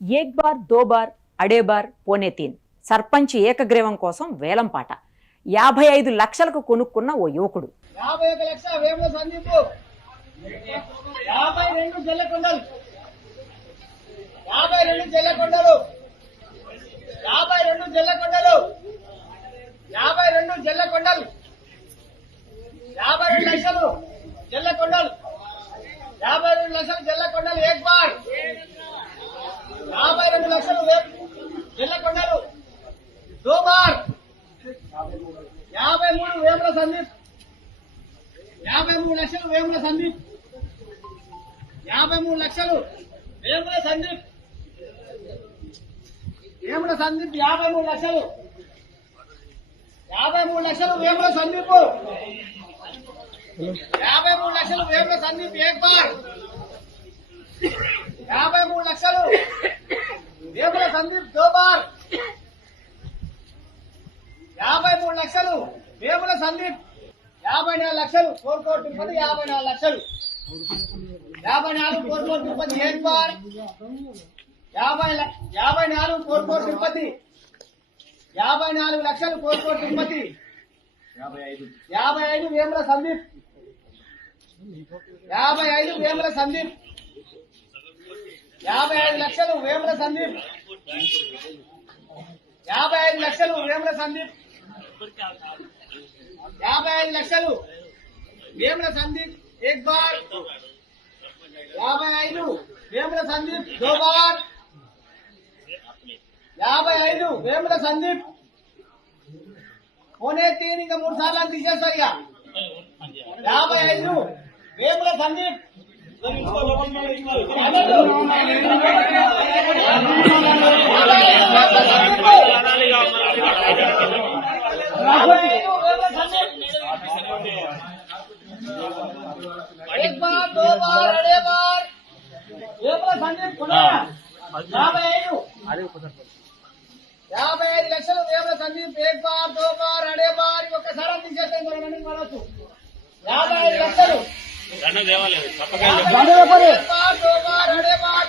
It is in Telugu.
ఏక్ బార్ దో బార్ అడే బార్ పోనే తీన్ సర్పంచ్ ఏకగ్రీవం కోసం వేలంపాట 55 లక్షలకు కొనుక్కున్న ఓ యువకుడు. 51 లక్షల వేముల సందీప్ 52 జల్లకొండలు 52 జల్లకొండలు 52 జల్లకొండలు 52 జల్లకొండలు 52 లక్షలు జల్లకొండలు 52 లక్షలు జల్లకొండలు ఏక్ బార్ 52 లక్షలు జల్లకొండలు దో బార్ 53 వేముల సందీప్ 53 లక్షలు వేముల సందీప్ 53 లక్షలు వేముల సందీప్ 53 లక్షలు 53 లక్షలు వేముల సందీప్ 53 లక్షలు వేముల సందీప్ ఏక్ బార్ 53 లక్షలు వేముల సందీప్ దో బార్ 53 లక్షలు వేముల సందీప్ 54 లక్షలు కోరుకోటు తిరుపతి 54 లక్షలు 54 కోరుకోటు తిరుపతి ఏక్ బార్ 54 కోరుకోటు తిరుపతి 54 లక్షలు కోరుకోటు తిరుపతి 55 వేముల సందీప్ 55 వేముల సందీప్ 55 లక్షలు వేముల సందీప్ 55 లక్షలు వేముల సందీప్ 55 లక్షలు వేముల సందీప్ ఏక్ బార్ 55 వేముల సందీప్ దో బార్ 55 వేముల సందీప్ పోనే తీన్ ఇంకా 3 సార్లు అని తీసేస్తారు ఇక 55 వేముల సందీప్ एक बार दो बार अड़े बार वेमुల సందీప్ 55 లక్షలు వేముల సందీప్ ఏక్ బార్ దో బార్ అడే బార్ ఒక్కసారి తీసేస్తే మనకు 55 లక్షలు దో బార్ అడే బార్